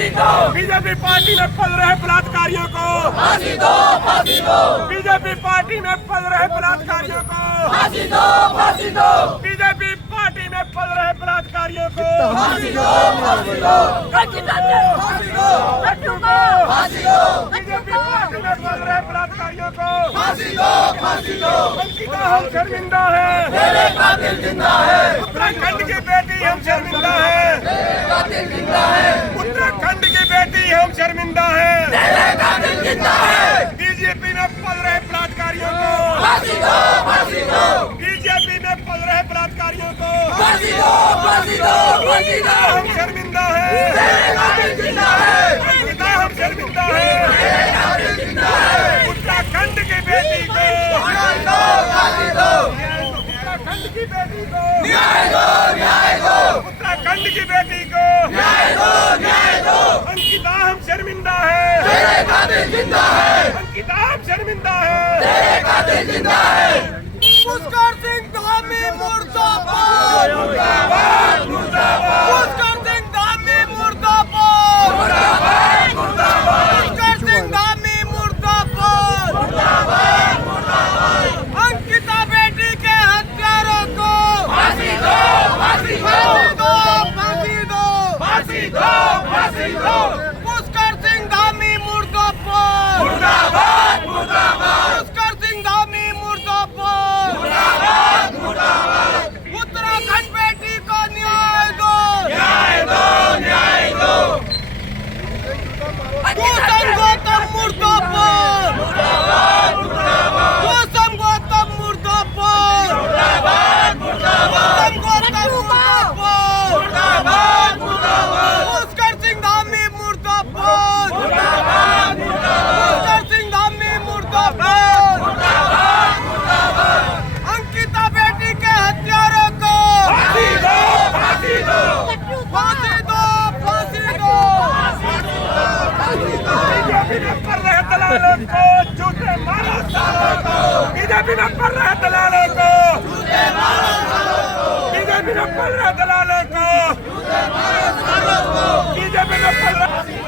BJP party में पल रहे बलात्कारियों को फांसी दो, फांसी दो, बीजेपी पार्टी में पल रहे बलात्कारियों को फांसी दो, फांसी दो, बीजेपी पार्टी में पल रहे बलात्कारियों को फांसी दो, फांसी दो, फांसी दो, फांसी दो, बीजेपी पार्टी में पल रहे बलात्कारियों को फांसी दो, फांसी दो, अंकिता हम शर्मिंदा है, तेरे कातिल जिंदा है, उत्तराखंड की बेटी हम शर्मिंदा है, तेरे कातिल जिंदा है, उत्तराखंड की बेटी हम शर्मिंदा है, तेरे कातिल जिंदा है, बीजेपी में पल रहे बलात्कारियों को फांसी दो, फांसी दो, बीजेपी में पल रहे बलात्कारियों को फांसी दो, फांसी दो, फांसी दो, हम शर्मिंदा है, तेरे कातिल जिंदा है, अंकिता हम शर्मिंदा है, तेरे कातिल जिंदा है, उत्तराखंड की बेटी को फांसी दो, फांसी दो, उत्तराखंड की बेटी को न्याय दो, न्याय दो, उत्तराखंड की बेटी को न्याय दो, न्याय दो, अंकिता हम शर्मिंदा है, तेरे कातिल जिंदा है, अंकिता हम शर्मिंदा है, तेरे कातिल जिंदा है, पुष्कर सिंह धामी मुर्दाबाद, मुर्दाबाद, मुर्दाबाद, पुष्कर सिंह धामी मुर्दाबाद, मुर्दाबाद, मुर्दाबाद, पुष्कर सिंह धामी मुर्दाबाद, मुर्दाबाद, मुर्दाबाद, अंकिता बेटी के हत्यारों को फांसी दो, फांसी दो, फांसी दो, फांसी दो, फांसी दो, फांसी दो, पुष्कर सिंह धामी मुर्दाबाद, मुर्दाबाद, मुर्दाबाद, पुष्कर सिंह धामी मुर्दाबाद, मुर्दाबाद, मुर्दाबाद, उत्तराखंड बेटी को न्याय दो, न्याय दो, न्याय दो, गौतम गौतम मुर्दाबाद, मुर्दाबाद, मुर्दाबाद, गौतम गौतम मुर्दाबाद, मुर्दाबाद, मुर्दाबाद, गौतम गौतम मुर्दाबाद, मुर्दाबाद, मुर्दाबाद, पुष्कर सिंह धामी मुर्दाबाद, मुर्दाबाद, मुर्दाबाद, पुष्कर सिंह धामी मुर्दाबाद, मुर्दाबाद, मुर्दाबाद, अंकिता बेटी के हत्यारों को फांसी दो, फांसी दो, फांसी दो, फांसी दो, बीजेपी में पड़ रहे दलालों को झूठे मारो सालों को, बीजेपी में पड़ रहे दलालों को, बीजेपी में पड़ रहे दलालों को, बीजेपी में पड़ रहे